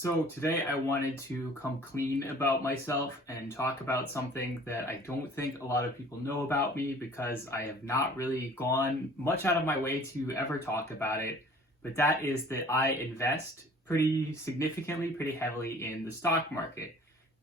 So today I wanted to come clean about myself and talk about something that I don't think a lot of people know about me because I have not really gone much out of my way to ever talk about it. But that is that I invest pretty significantly, pretty heavily in the stock market.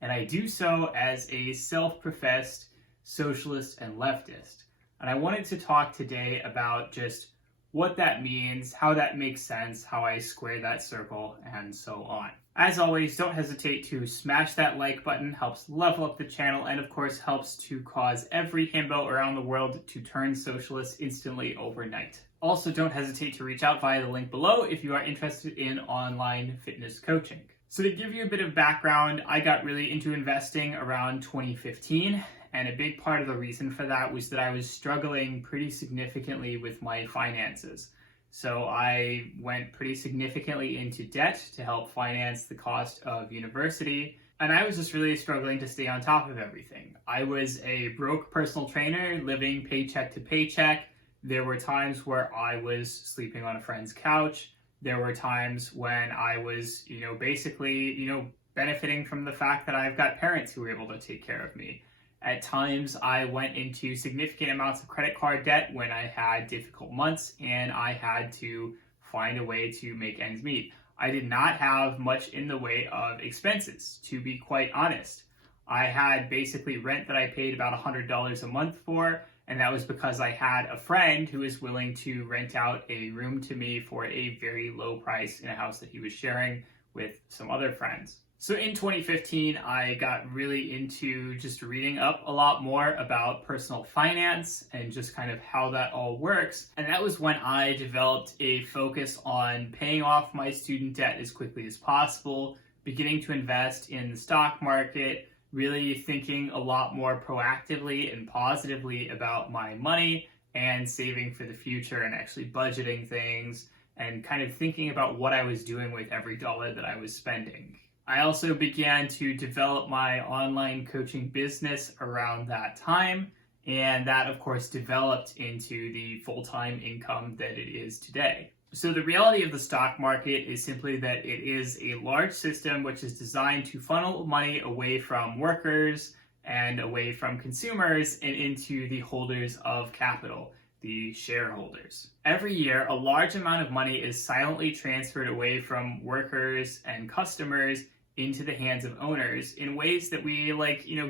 And I do so as a self-professed socialist and leftist. And I wanted to talk today about just what that means, how that makes sense, how I square that circle, and so on. As always, don't hesitate to smash that like button, helps level up the channel, and of course helps to cause every himbo around the world to turn socialist instantly overnight. Also, don't hesitate to reach out via the link below if you are interested in online fitness coaching. So to give you a bit of background, I got really into investing around 2015. And a big part of the reason for that was that I was struggling pretty significantly with my finances. So I went pretty significantly into debt to help finance the cost of university. And I was just really struggling to stay on top of everything. I was a broke personal trainer living paycheck to paycheck. There were times where I was sleeping on a friend's couch. There were times when I was, basically, benefiting from the fact that I've got parents who were able to take care of me. At times, I went into significant amounts of credit card debt when I had difficult months and I had to find a way to make ends meet. I did not have much in the way of expenses, to be quite honest. I had basically rent that I paid about $100 a month for, and that was because I had a friend who was willing to rent out a room to me for a very low price in a house that he was sharing with some other friends. So in 2015, I got really into just reading up a lot more about personal finance and just kind of how that all works. And that was when I developed a focus on paying off my student debt as quickly as possible, beginning to invest in the stock market, really thinking a lot more proactively and positively about my money and saving for the future and actually budgeting things and kind of thinking about what I was doing with every dollar that I was spending. I also began to develop my online coaching business around that time, and that of course developed into the full-time income that it is today. So the reality of the stock market is simply that it is a large system which is designed to funnel money away from workers and away from consumers and into the holders of capital, the shareholders. Every year, a large amount of money is silently transferred away from workers and customers into the hands of owners in ways that we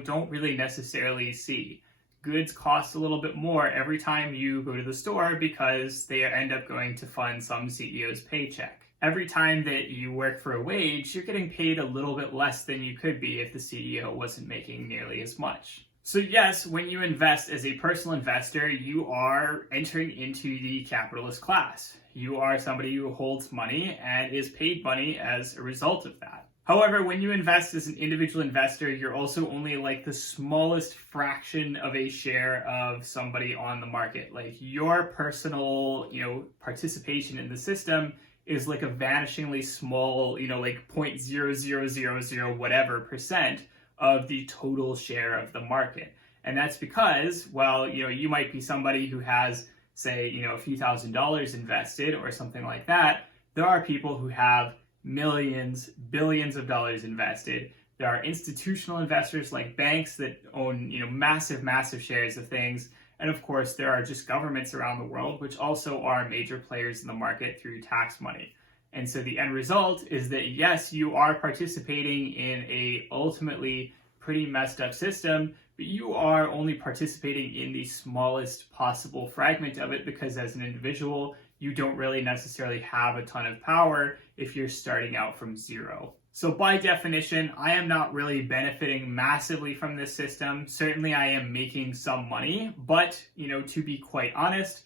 don't really necessarily see. Goods cost a little bit more every time you go to the store because they end up going to fund some CEO's paycheck. Every time that you work for a wage, you're getting paid a little bit less than you could be if the CEO wasn't making nearly as much. So yes, when you invest as a personal investor, you are entering into the capitalist class. You are somebody who holds money and is paid money as a result of that. However, when you invest as an individual investor, you're also only like the smallest fraction of a share of somebody on the market. Like your personal, participation in the system is like a vanishingly small, like 0.0000 whatever percent of the total share of the market. And that's because, you might be somebody who has, say, a few $1,000s invested or something like that. There are people who have millions, billions of dollars invested. There are institutional investors like banks that own, massive shares of things. And of course, there are just governments around the world, which also are major players in the market through tax money. And so the end result is that, yes, you are participating in a ultimately pretty messed up system, but you are only participating in the smallest possible fragment of it because as an individual, you don't really necessarily have a ton of power if you're starting out from zero. So by definition, I am not really benefiting massively from this system. Certainly I am making some money, but to be quite honest,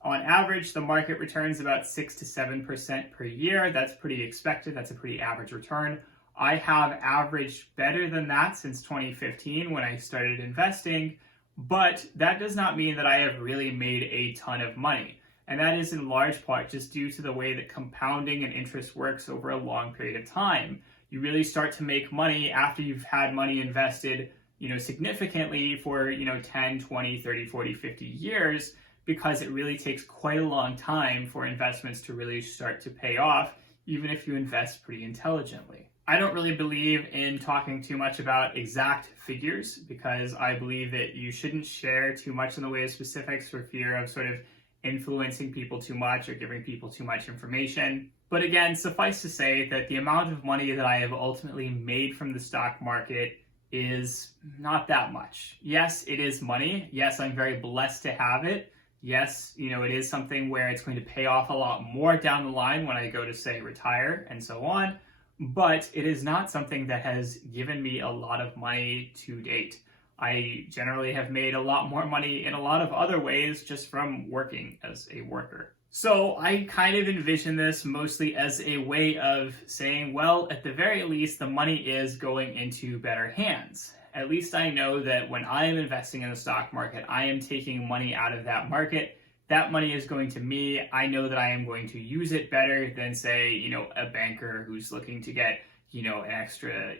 on average, the market returns about 6 to 7% per year. That's pretty expected. That's a pretty average return. I have averaged better than that since 2015 when I started investing, but that does not mean that I have really made a ton of money. And that is in large part just due to the way that compounding and interest works over a long period of time. You really start to make money after you've had money invested, significantly for, 10, 20, 30, 40, 50 years, because it really takes quite a long time for investments to really start to pay off, even if you invest pretty intelligently. I don't really believe in talking too much about exact figures because I believe that you shouldn't share too much in the way of specifics for fear of sort of influencing people too much or giving people too much information. But again, suffice to say that the amount of money that I have ultimately made from the stock market is not that much. Yes, it is money. Yes, I'm very blessed to have it. Yes, it is something where it's going to pay off a lot more down the line when I go to, say, retire and so on. But it is not something that has given me a lot of money to date. I generally have made a lot more money in a lot of other ways just from working as a worker. So I kind of envision this mostly as a way of saying, well, at the very least, the money is going into better hands. At least I know that when I am investing in the stock market, I am taking money out of that market. That money is going to me. I know that I am going to use it better than, say, a banker who's looking to get, an extra,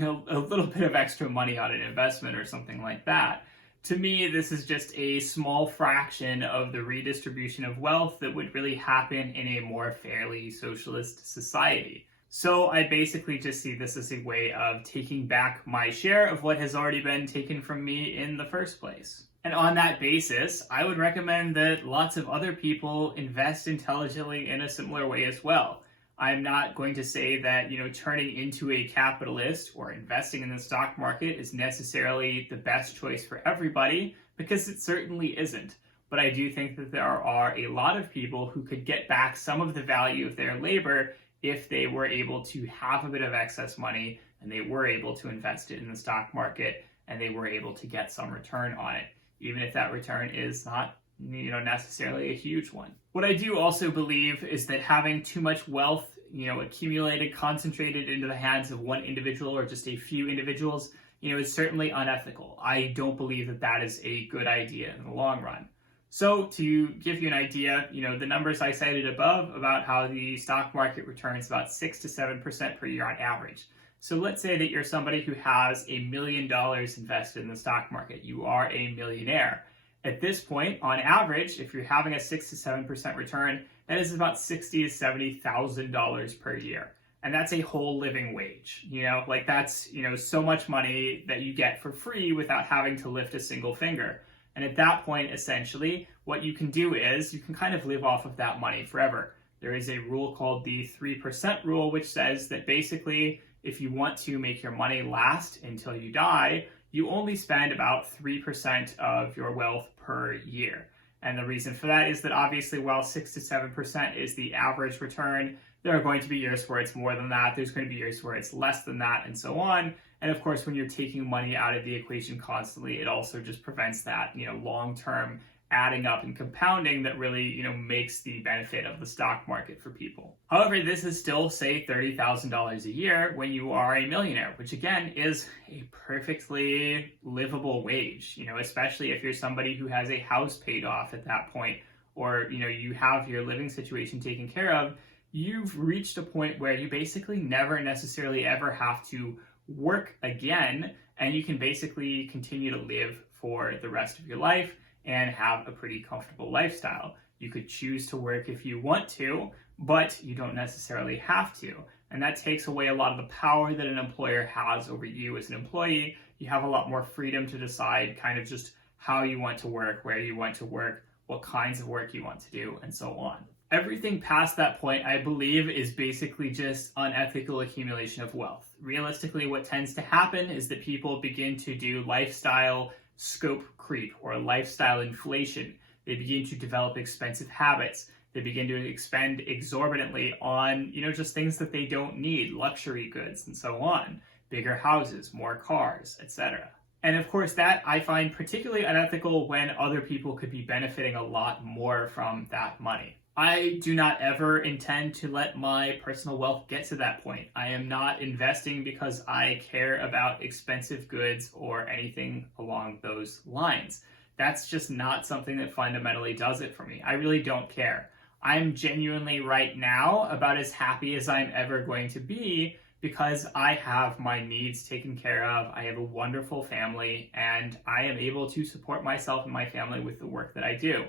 a little bit of extra money on an investment or something like that. To me, this is just a small fraction of the redistribution of wealth that would really happen in a more fairly socialist society. So I basically just see this as a way of taking back my share of what has already been taken from me in the first place. And on that basis, I would recommend that lots of other people invest intelligently in a similar way as well. I'm not going to say that, turning into a capitalist or investing in the stock market is necessarily the best choice for everybody, because it certainly isn't. But I do think that there are a lot of people who could get back some of the value of their labor if they were able to have a bit of excess money and they were able to invest it in the stock market and they were able to get some return on it, even if that return is not necessarily a huge one. What I do also believe is that having too much wealth, accumulated, concentrated into the hands of one individual or just a few individuals, is certainly unethical. I don't believe that that is a good idea in the long run. So to give you an idea, the numbers I cited above about how the stock market returns about 6 to 7% per year on average. So let's say that you're somebody who has $1 million invested in the stock market. You are a millionaire. At this point, on average, if you're having a 6 to 7% return, that is about $60,000 to $70,000 per year. And that's a whole living wage. That's, so much money that you get for free without having to lift a single finger. And at that point, essentially, what you can do is you can kind of live off of that money forever. There is a rule called the 3% rule, which says that basically, if you want to make your money last until you die, you only spend about 3% of your wealth per year. And the reason for that is that obviously while 6 to 7% is the average return, there are going to be years where it's more than that. There's going to be years where it's less than that and so on. And of course, when you're taking money out of the equation constantly, it also just prevents that, long-term adding up and compounding that really, makes the benefit of the stock market for people. However, this is still, say, $30,000 a year when you are a millionaire, which again is a perfectly livable wage, especially if you're somebody who has a house paid off at that point, or, you have your living situation taken care of. You've reached a point where you basically never necessarily ever have to work again, and you can basically continue to live for the rest of your life and have a pretty comfortable lifestyle. You could choose to work if you want to, but you don't necessarily have to. And that takes away a lot of the power that an employer has over you as an employee. You have a lot more freedom to decide kind of just how you want to work, where you want to work, what kinds of work you want to do, and so on. Everything past that point, I believe, is basically just unethical accumulation of wealth. Realistically, what tends to happen is that people begin to do lifestyle scope creep or lifestyle inflation. They begin to develop expensive habits. They begin to expend exorbitantly on, just things that they don't need, luxury goods and so on, bigger houses, more cars, etc. And of course, that I find particularly unethical when other people could be benefiting a lot more from that money. I do not ever intend to let my personal wealth get to that point. I am not investing because I care about expensive goods or anything along those lines. That's just not something that fundamentally does it for me. I really don't care. I'm genuinely right now about as happy as I'm ever going to be because I have my needs taken care of. I have a wonderful family and I am able to support myself and my family with the work that I do.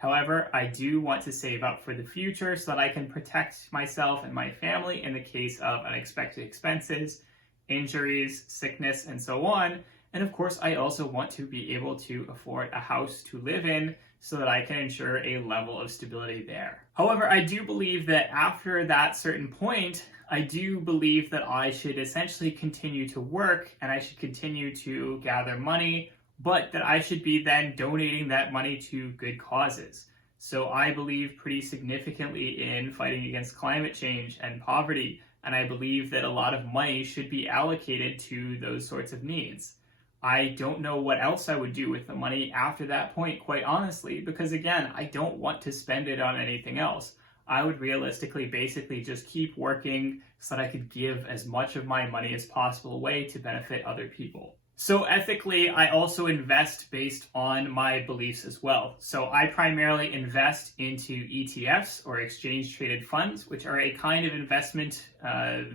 However, I do want to save up for the future so that I can protect myself and my family in the case of unexpected expenses, injuries, sickness, and so on. And of course, I also want to be able to afford a house to live in so that I can ensure a level of stability there. However, I do believe that after that certain point, I do believe that I should essentially continue to work and I should continue to gather money, but that I should be then donating that money to good causes. So I believe pretty significantly in fighting against climate change and poverty, and I believe that a lot of money should be allocated to those sorts of needs. I don't know what else I would do with the money after that point, quite honestly, because again, I don't want to spend it on anything else. I would realistically basically just keep working so that I could give as much of my money as possible away to benefit other people. So ethically, I also invest based on my beliefs as well. So I primarily invest into ETFs, or exchange traded funds, which are a kind of investment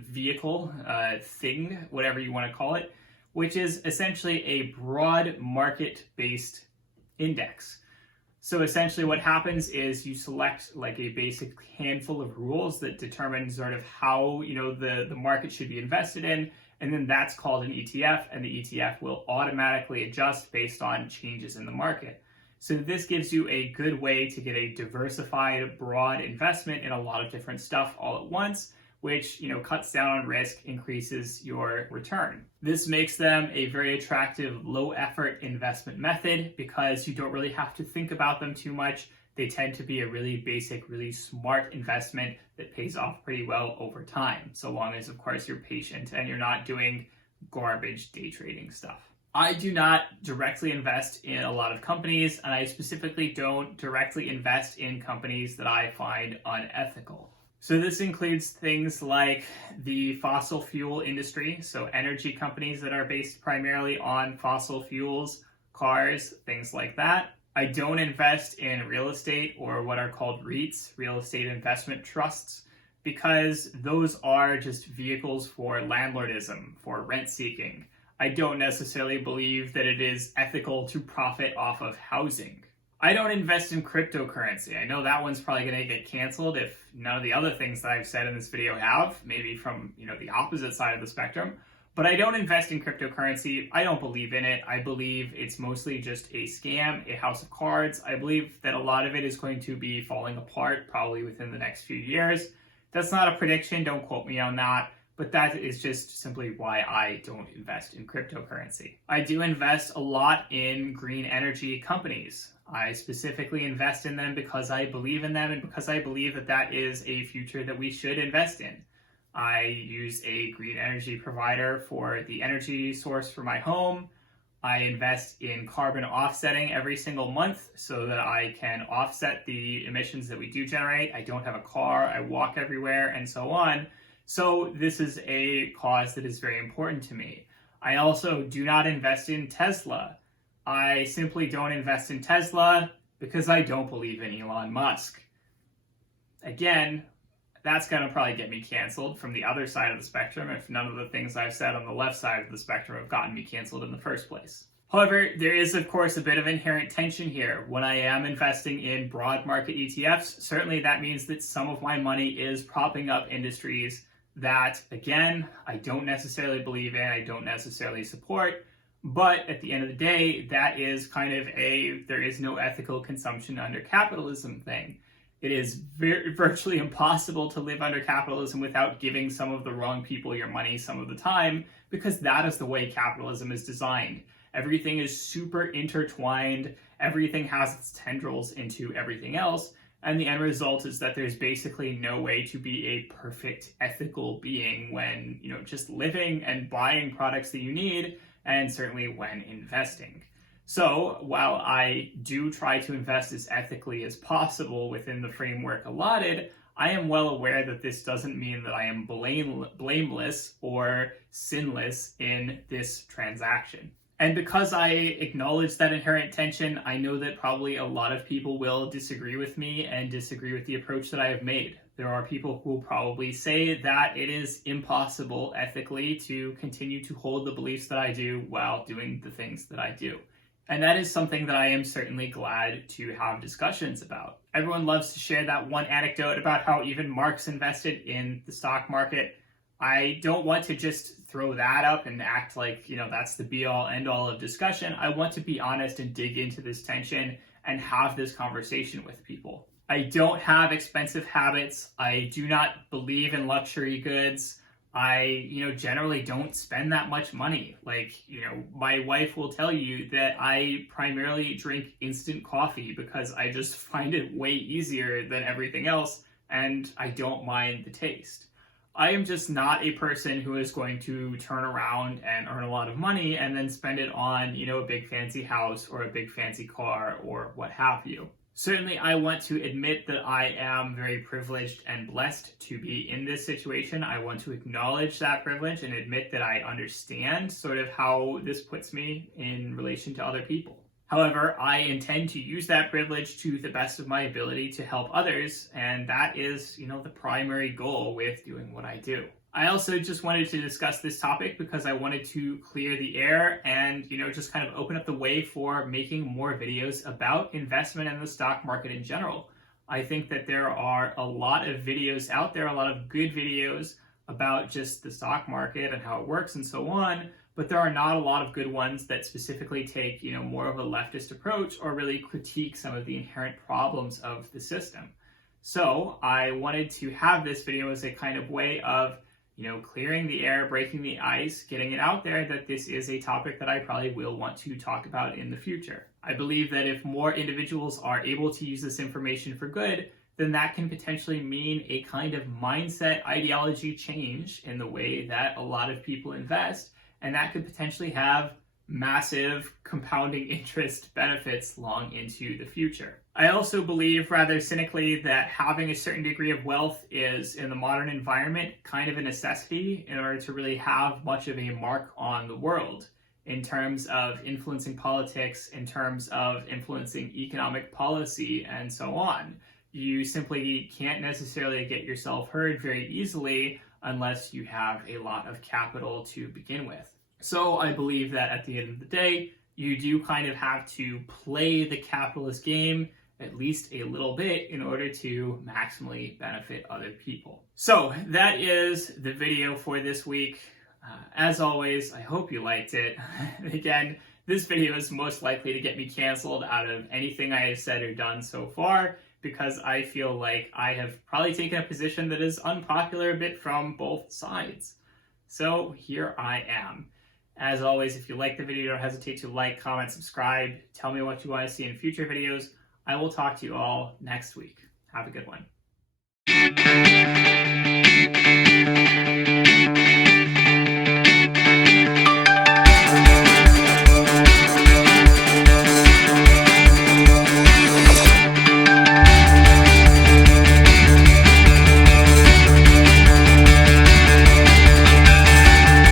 vehicle, thing, whatever you want to call it, which is essentially a broad market-based index. So essentially what happens is you select like a basic handful of rules that determine sort of how, the market should be invested in, and then that's called an ETF, and the ETF will automatically adjust based on changes in the market. So this gives you a good way to get a diversified, broad investment in a lot of different stuff all at once, which cuts down on risk, increases your return. This makes them a very attractive low-effort investment method because you don't really have to think about them too much. They tend to be a really basic, really smart investment that pays off pretty well over time, so long as, of course, you're patient and you're not doing garbage day trading stuff. I do not directly invest in a lot of companies, and I specifically don't directly invest in companies that I find unethical. So this includes things like the fossil fuel industry, so energy companies that are based primarily on fossil fuels, cars, things like that. I don't invest in real estate, or what are called REITs, real estate investment trusts, because those are just vehicles for landlordism, for rent seeking. I don't necessarily believe that it is ethical to profit off of housing. I don't invest in cryptocurrency. I know that one's probably going to get canceled if none of the other things that I've said in this video have, maybe from the opposite side of the spectrum. But I don't invest in cryptocurrency. I don't believe in it. I believe it's mostly just a scam, a house of cards. I believe that a lot of it is going to be falling apart probably within the next few years. That's not a prediction. Don't quote me on that. But that is just simply why I don't invest in cryptocurrency. I do invest a lot in green energy companies. I specifically invest in them because I believe in them and because I believe that that is a future that we should invest in. I use a green energy provider for the energy source for my home. I invest in carbon offsetting every single month so that I can offset the emissions that we do generate. I don't have a car, I walk everywhere, and so on. So this is a cause that is very important to me. I also do not invest in Tesla. I simply don't invest in Tesla because I don't believe in Elon Musk. Again, that's going to probably get me canceled from the other side of the spectrum if none of the things I've said on the left side of the spectrum have gotten me canceled in the first place. However, there is, of course, a bit of inherent tension here. When I am investing in broad market ETFs, certainly that means that some of my money is propping up industries that, again, I don't necessarily believe in, I don't necessarily support, but at the end of the day, that is kind of there is no ethical consumption under capitalism thing. It is virtually impossible to live under capitalism without giving some of the wrong people your money some of the time, because that is the way capitalism is designed. Everything is super intertwined, everything has its tendrils into everything else, and the end result is that there's basically no way to be a perfect ethical being when, just living and buying products that you need, and certainly when investing. So while I do try to invest as ethically as possible within the framework allotted, I am well aware that this doesn't mean that I am blameless or sinless in this transaction. And because I acknowledge that inherent tension, I know that probably a lot of people will disagree with me and disagree with the approach that I have made. There are people who will probably say that it is impossible ethically to continue to hold the beliefs that I do while doing the things that I do. And that is something that I am certainly glad to have discussions about. Everyone loves to share that one anecdote about how even Marx invested in the stock market. I don't want to just throw that up and act like, that's the be-all, end-all of discussion. I want to be honest and dig into this tension and have this conversation with people. I don't have expensive habits. I do not believe in luxury goods. I, generally don't spend that much money. My wife will tell you that I primarily drink instant coffee because I just find it way easier than everything else, and I don't mind the taste. I am just not a person who is going to turn around and earn a lot of money and then spend it on, a big fancy house or a big fancy car or what have you. Certainly, I want to admit that I am very privileged and blessed to be in this situation. I want to acknowledge that privilege and admit that I understand sort of how this puts me in relation to other people. However, I intend to use that privilege to the best of my ability to help others, and that is, the primary goal with doing what I do. I also just wanted to discuss this topic because I wanted to clear the air and, just kind of open up the way for making more videos about investment in the stock market in general. I think that there are a lot of videos out there, a lot of good videos about just the stock market and how it works and so on, but there are not a lot of good ones that specifically take, more of a leftist approach or really critique some of the inherent problems of the system. So I wanted to have this video as a kind of way of clearing the air, breaking the ice, getting it out there that this is a topic that I probably will want to talk about in the future. I believe that if more individuals are able to use this information for good, then that can potentially mean a kind of mindset ideology change in the way that a lot of people invest, and that could potentially have massive compounding interest benefits long into the future. I also believe, rather cynically, that having a certain degree of wealth is, in the modern environment, kind of a necessity in order to really have much of a mark on the world in terms of influencing politics, in terms of influencing economic policy, and so on. You simply can't necessarily get yourself heard very easily unless you have a lot of capital to begin with. So I believe that at the end of the day, you do kind of have to play the capitalist game at least a little bit in order to maximally benefit other people. So that is the video for this week. As always, I hope you liked it. Again, this video is most likely to get me canceled out of anything I have said or done so far, because I feel like I have probably taken a position that is unpopular a bit from both sides. So here I am. As always, if you like the video, don't hesitate to like, comment, subscribe. Tell me what you want to see in future videos. I will talk to you all next week. Have a good one.